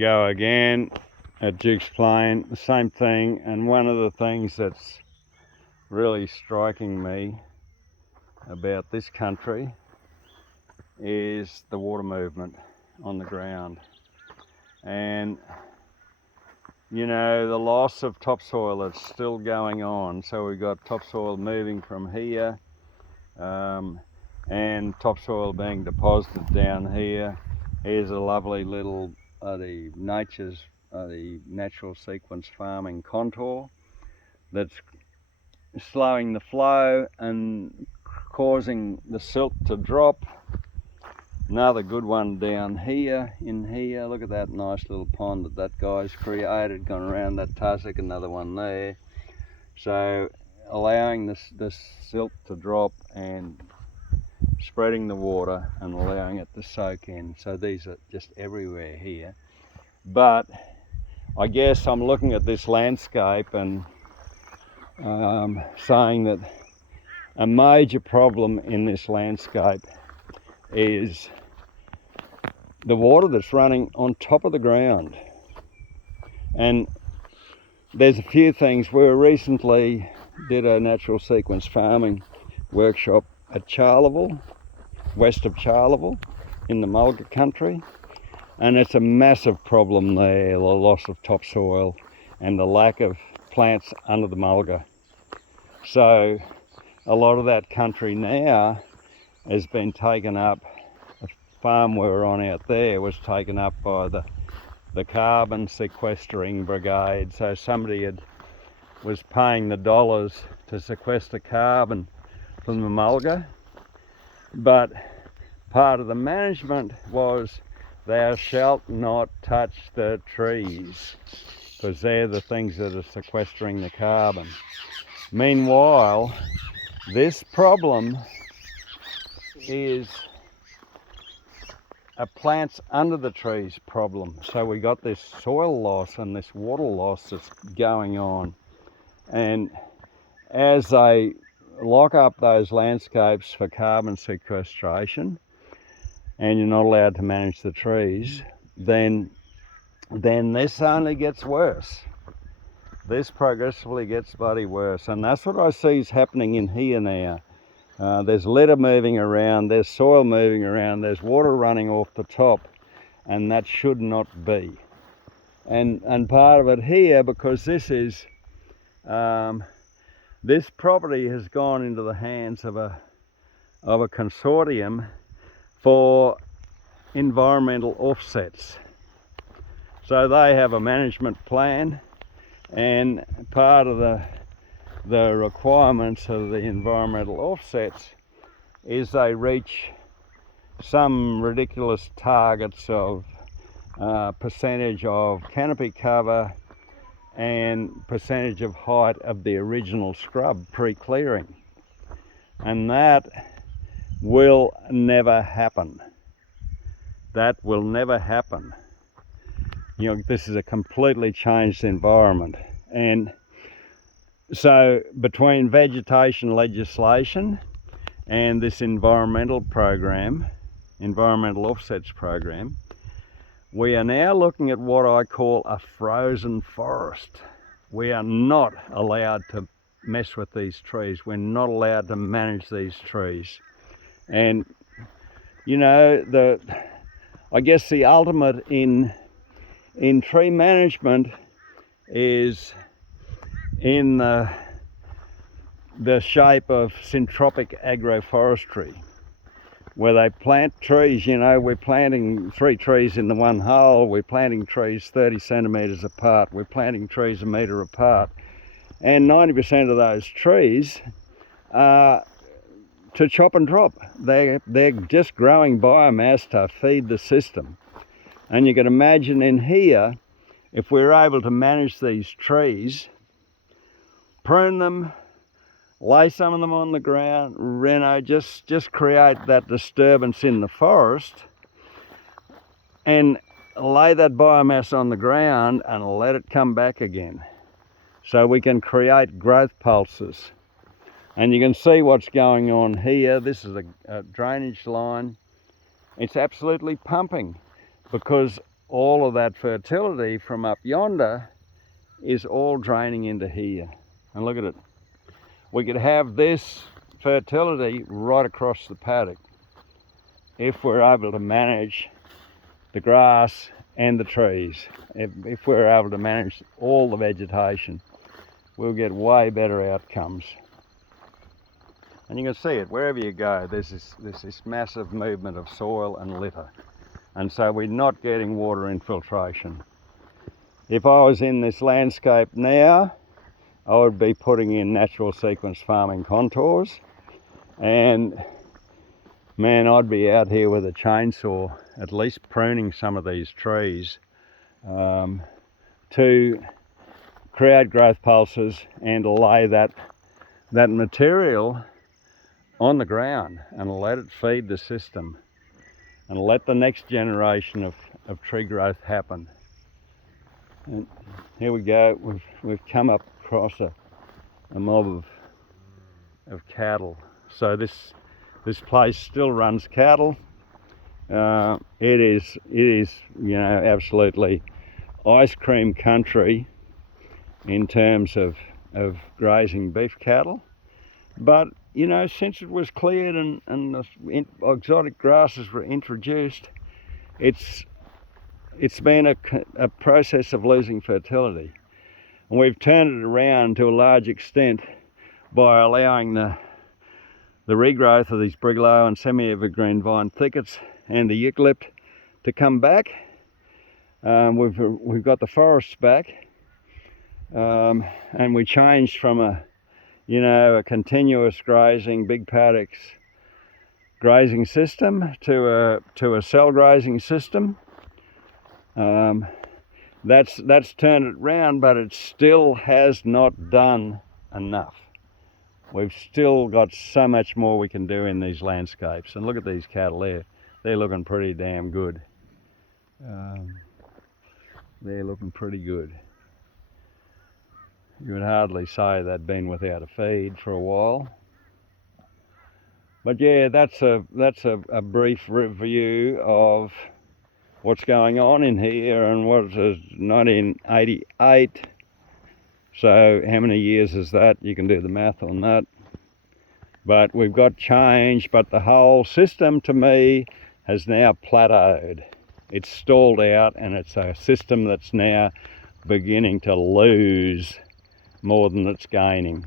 go again at Duke's Plain, the same thing. And one of the things that's really striking me about this country is the water movement on the ground. And you know, the loss of topsoil that's still going on. So we've got topsoil moving from here and topsoil being deposited down here. Here's a lovely little the natural sequence farming contour that's slowing the flow and causing the silt to drop. Another good one down here, in here. Look at that nice little pond that guy's created, gone around that tussock, another one there. So allowing this silt to drop and spreading the water and allowing it to soak in. So these are just everywhere here. But I guess I'm looking at this landscape and saying that a major problem in this landscape is the water that's running on top of the ground. And there's a few things. We recently did a natural sequence farming workshop at Charleville, west of Charleville in the Mulga country, and it's a massive problem there, the loss of topsoil and the lack of plants under the mulga. So a lot of that country now has been taken up. The farm we were on out there was taken up by the carbon sequestering brigade. So somebody was paying the dollars to sequester carbon from the mulga, but part of the management was thou shalt not touch the trees, because they're the things that are sequestering the carbon. Meanwhile, this problem is a plants under the trees problem. So we got this soil loss and this water loss that's going on. And as they lock up those landscapes for carbon sequestration, and you're not allowed to manage the trees, then this only gets worse. This progressively gets bloody worse. And that's what I see is happening in here now. There's litter moving around, there's soil moving around, there's water running off the top, and that should not be. And part of it here, because this property has gone into the hands of a consortium for environmental offsets. So they have a management plan, and part of the requirements of the environmental offsets is they reach some ridiculous targets of percentage of canopy cover and percentage of height of the original scrub pre-clearing. And that will never happen. That will never happen. You know, this is a completely changed environment. And so between vegetation legislation and this environmental program, environmental offsets program, we are now looking at what I call a frozen forest. We are not allowed to mess with these trees. We're not allowed to manage these trees. And you know, I guess the ultimate in tree management is in the shape of syntropic agroforestry, where they plant trees. You know, we're planting 3 trees in the one hole, we're planting trees 30 centimetres apart, we're planting trees a metre apart, and 90% of those trees are to chop and drop. They're just growing biomass to feed the system. And you can imagine in here, if we're able to manage these trees, prune them, lay some of them on the ground, you know, just create that disturbance in the forest, and lay that biomass on the ground and let it come back again. So we can create growth pulses. And you can see what's going on here. This is a drainage line. It's absolutely pumping, because all of that fertility from up yonder is all draining into here. And look at it. We could have this fertility right across the paddock if we're able to manage the grass and the trees. If we're able to manage all the vegetation, we'll get way better outcomes. And you can see it wherever you go. There's this massive movement of soil and litter, and so we're not getting water infiltration. If I was in this landscape now, I would be putting in natural sequence farming contours, and man, I'd be out here with a chainsaw at least pruning some of these trees to create growth pulses and lay that material on the ground and let it feed the system and let the next generation of tree growth happen. And here we go. We've come up across a mob of cattle. So this place still runs cattle. It is absolutely ice cream country in terms of grazing beef cattle. But since it was cleared and the exotic grasses were introduced, it's been a process of losing fertility. And we've turned it around to a large extent by allowing the regrowth of these brigalow and semi-evergreen vine thickets and the eucalypt to come back. We've got the forests back, and we changed from a continuous grazing, big paddocks grazing system to a cell grazing system. That's turned it round, but it still has not done enough. We've still got so much more we can do in these landscapes. And look at these cattle there. They're looking pretty damn good. They're looking pretty good. You would hardly say they'd been without a feed for a while. But yeah, that's a brief review of what's going on in here and what is 1988. So how many years is that? You can do the math on that. But we've got change, but the whole system to me has now plateaued. It's stalled out, and it's a system that's now beginning to lose more than it's gaining.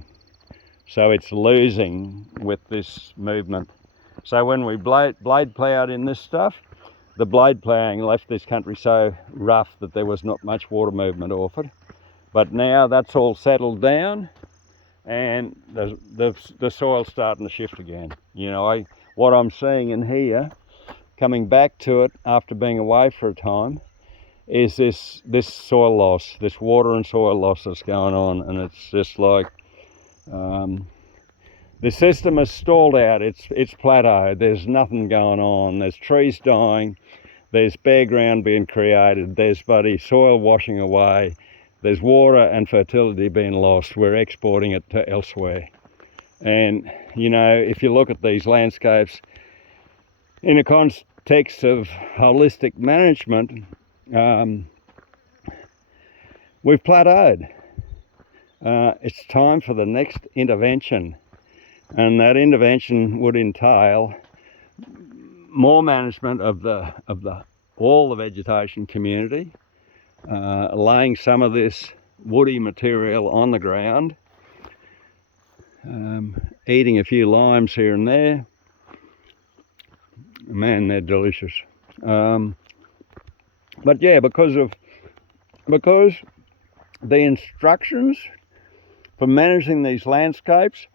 So it's losing with this movement. So when we blade ploughed in this stuff, the blade ploughing left this country so rough that there was not much water movement off it. But now that's all settled down, and the soil's starting to shift again. What I'm seeing in here, coming back to it after being away for a time, is this soil loss, this water and soil loss that's going on, and it's just like the system has stalled out. It's plateaued. There's nothing going on. There's trees dying. There's bare ground being created. There's bloody soil washing away. There's water and fertility being lost. We're exporting it to elsewhere. And if you look at these landscapes in a context of holistic management, we've plateaued. It's time for the next intervention, and that intervention would entail more management of all the vegetation community, laying some of this woody material on the ground, eating a few limes here and there. Man, they're delicious. But yeah, because the instructions for managing these landscapes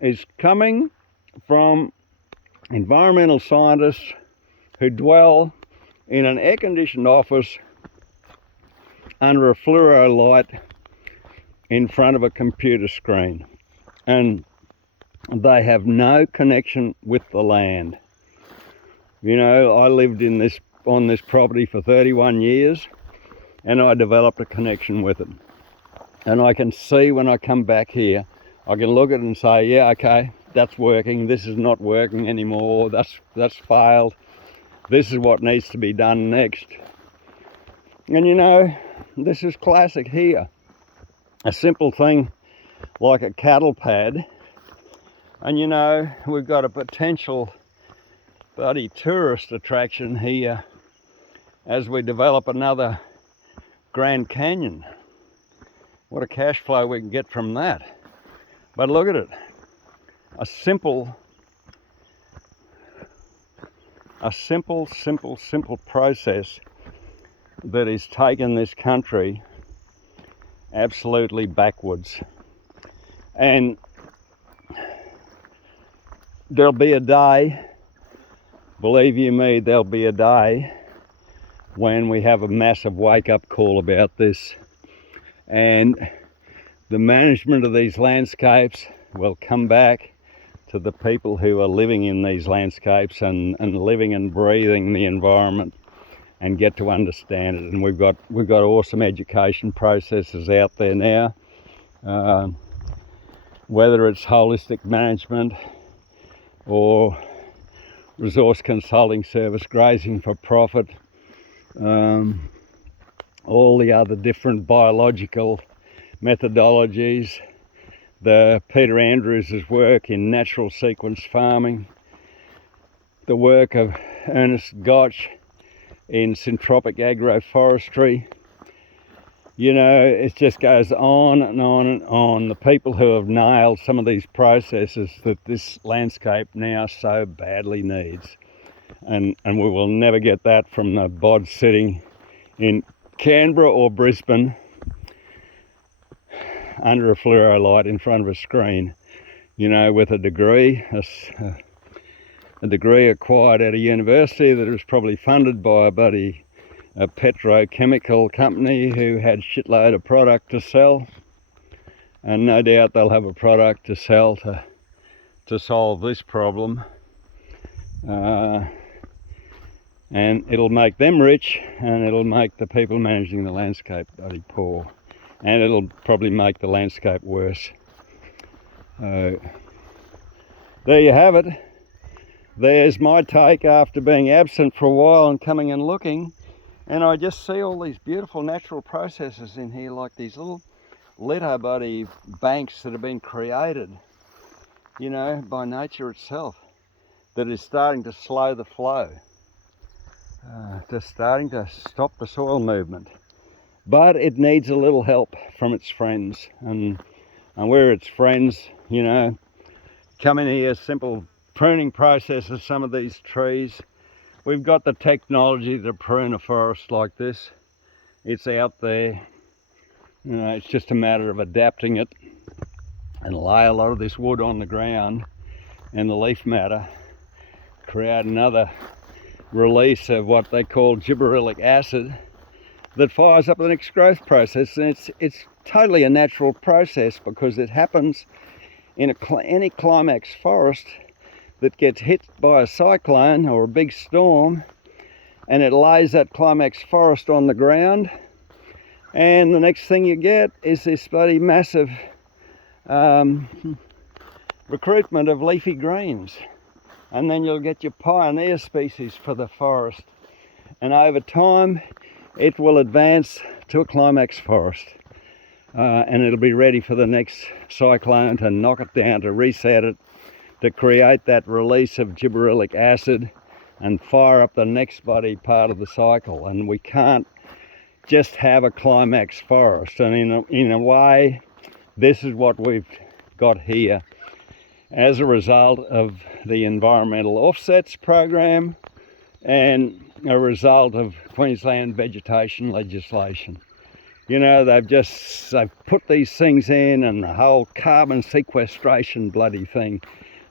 is coming from environmental scientists who dwell in an air-conditioned office under a fluoro light in front of a computer screen, and they have no connection with the land. I lived on this property for 31 years, and I developed a connection with it. And I can see when I come back here, I can look at it and say, yeah, okay, that's working. This is not working anymore. That's failed. This is what needs to be done next. And you know, this is classic here. A simple thing like a cattle pad, and you know, we've got a potential bloody tourist attraction here as we develop another Grand Canyon. What a cash flow we can get from that. But look at it, a simple process that has taken this country absolutely backwards. And there'll be a day, believe you me, there'll be a day when we have a massive wake-up call about this, and the management of these landscapes will come back to the people who are living in these landscapes and living and breathing the environment, and get to understand it. And we've got awesome education processes out there now, whether it's holistic management or resource consulting service, grazing for profit, all the other different biological methodologies, the Peter Andrews' work in natural sequence farming, the work of Ernest Gotch in syntropic agroforestry. You know, it just goes on and on and on. The people who have nailed some of these processes that this landscape now so badly needs. And we will never get that from the bods sitting in Canberra or Brisbane under a fluoro light in front of a screen, you know, with a degree, a degree acquired at a university that was probably funded by a petrochemical company who had shitload of product to sell, and no doubt they'll have a product to sell to solve this problem, and it'll make them rich, and it'll make the people managing the landscape bloody poor, and it'll probably make the landscape worse. There you have it. There's my take after being absent for a while and coming and looking, and I just see all these beautiful natural processes in here, like these little litter buddy banks that have been created, you know, by nature itself, that is starting to slow the flow, just starting to stop the soil movement. But it needs a little help from its friends, and where its friends, you know, come in here, simple pruning processes, some of these trees. We've got the technology to prune a forest like this. It's out there. You know, it's just a matter of adapting it and lay a lot of this wood on the ground and the leaf matter, create another release of what they call gibberellic acid that fires up the next growth process. And it's totally a natural process, because it happens in any climax forest that gets hit by a cyclone or a big storm, and it lays that climax forest on the ground, and the next thing you get is this bloody massive recruitment of leafy greens, and then you'll get your pioneer species for the forest, and over time it will advance to a climax forest, and it'll be ready for the next cyclone to knock it down, to reset it, to create that release of gibberellic acid and fire up the next body part of the cycle. And we can't just have a climax forest, and in a way this is what we've got here as a result of the environmental offsets program and a result of Queensland vegetation legislation. You know, they've put these things in, and the whole carbon sequestration bloody thing,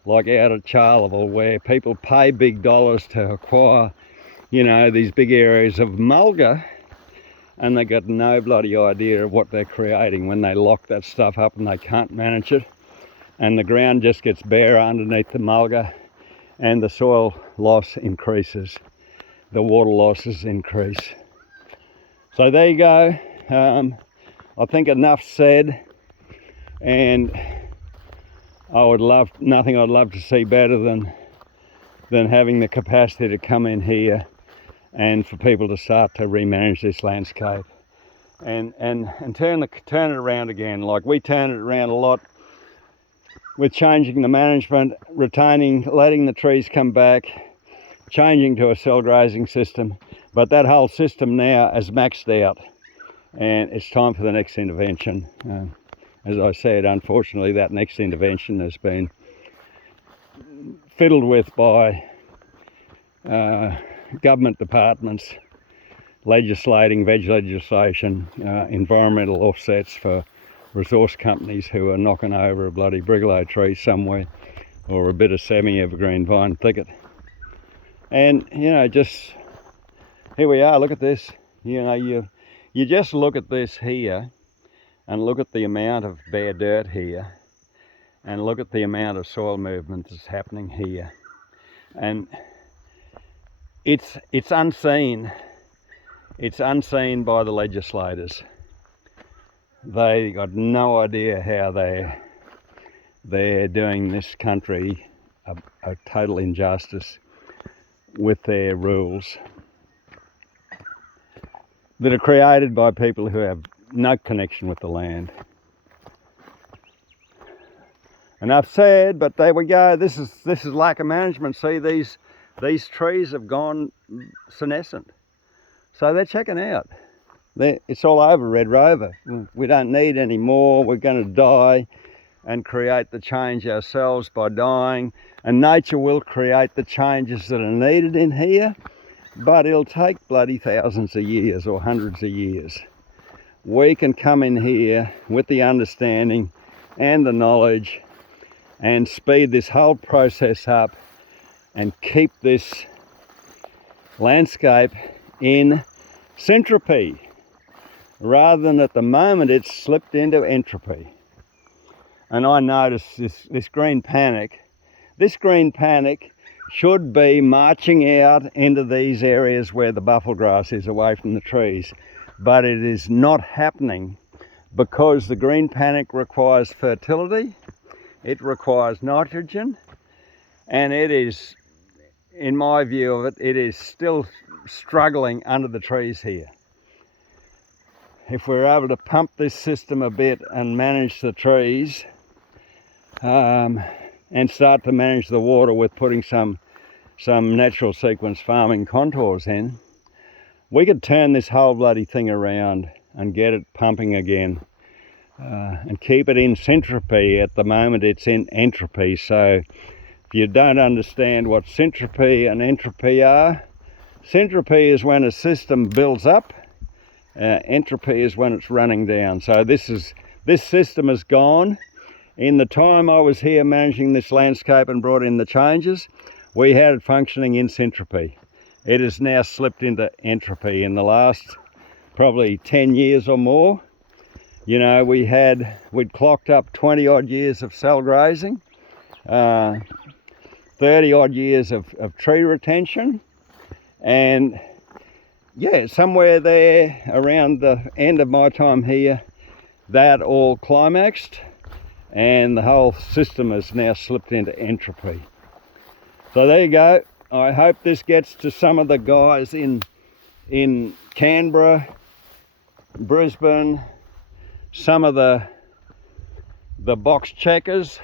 like out at Charleville, where people pay big dollars to acquire, you know, these big areas of mulga, and they got no bloody idea of what they're creating when they lock that stuff up and they can't manage it, and the ground just gets bare underneath the mulga, and the soil loss increases, the water losses increase. So there you go. I think enough said, and nothing I'd love to see better than having the capacity to come in here and for people to start to remanage this landscape and turn it around again. Like we turn it around a lot with changing the management, letting the trees come back, changing to a cell grazing system. But that whole system now is maxed out, and it's time for the next intervention. As I said, unfortunately, that next intervention has been fiddled with by government departments legislating veg legislation, environmental offsets for resource companies who are knocking over a bloody brigalow tree somewhere or a bit of semi-evergreen vine thicket. And just here we are. Look at this. You just look at this here and look at the amount of bare dirt here and look at the amount of soil movement that's happening here, and it's unseen. It's unseen by the legislators. They got no idea how they're doing this country a total injustice with their rules that are created by people who have no connection with the land. Enough said, but there we go. This is lack of management. See, these trees have gone senescent. So they're checking out. It's all over, Red Rover. We don't need any more. We're going to die and create the change ourselves by dying. And nature will create the changes that are needed in here, but it'll take bloody thousands of years or hundreds of years. We can come in here with the understanding and the knowledge and speed this whole process up and keep this landscape in syntropy, rather than at the moment it's slipped into entropy. And I noticed this green panic. This green panic should be marching out into these areas where the buffel grass is away from the trees, but it is not happening because the green panic requires fertility, it requires nitrogen, and it is, in my view of it, it is still struggling under the trees here. If we're able to pump this system a bit and manage the trees, and start to manage the water with putting some natural sequence farming contours in, we could turn this whole bloody thing around and get it pumping again, and keep it in syntropy. At the moment it's in entropy. So if you don't understand what syntropy and entropy are, syntropy is when a system builds up, entropy is when it's running down. So this system is gone. In the time I was here managing this landscape and brought in the changes, we had it functioning in syntropy. It has now slipped into entropy in the last probably 10 years or more. We'd clocked up 20 odd years of cell grazing, 30 odd years of tree retention, and somewhere there around the end of my time here, that all climaxed and the whole system has now slipped into entropy. So there you go. I hope this gets to some of the guys in Canberra, Brisbane, some of the box checkers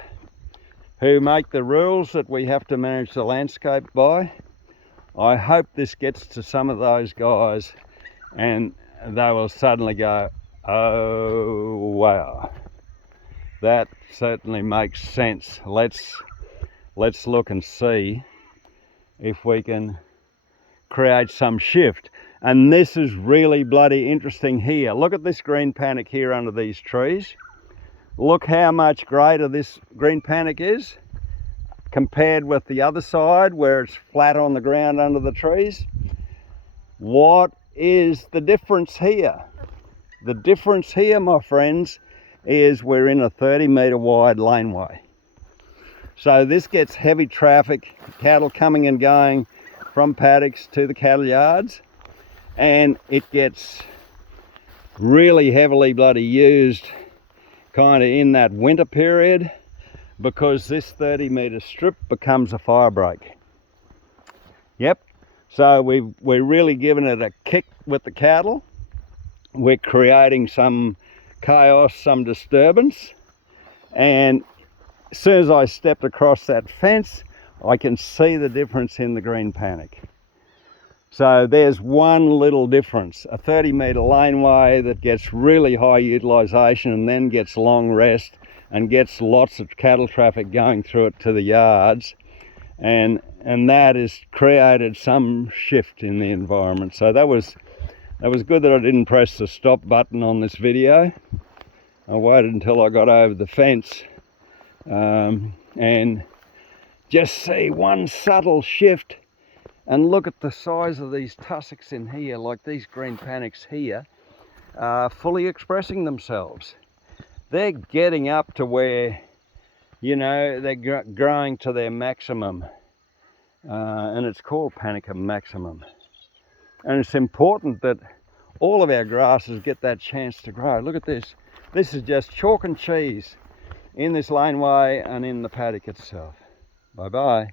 who make the rules that we have to manage the landscape by. I hope this gets to some of those guys and they will suddenly go, oh wow, that certainly makes sense. Let's look and see if we can create some shift. And this is really bloody interesting here. Look at this green panic here under these trees. Look how much greater this green panic is compared with the other side where it's flat on the ground under the trees. What is the difference here? The difference here, my friends, is we're in a 30-metre wide laneway. So this gets heavy traffic, cattle coming and going from paddocks to the cattle yards, and it gets really heavily bloody used kind of in that winter period, because this 30-metre strip becomes a fire break. Yep. So we're really giving it a kick with the cattle. We're creating some chaos, some disturbance. And as soon as I stepped across that fence, I can see the difference in the green panic. So there's one little difference, a 30-metre laneway that gets really high utilisation and then gets long rest and gets lots of cattle traffic going through it to the yards, and that has created some shift in the environment. So that was good that I didn't press the stop button on this video. I waited until I got over the fence and just see one subtle shift. And look at the size of these tussocks in here, like these green panics here, fully expressing themselves. They're getting up to where, you know, they're growing to their maximum. And it's called Panicum maximum. And it's important that all of our grasses get that chance to grow. Look at this. This is just chalk and cheese in this laneway and in the paddock itself. Bye-bye.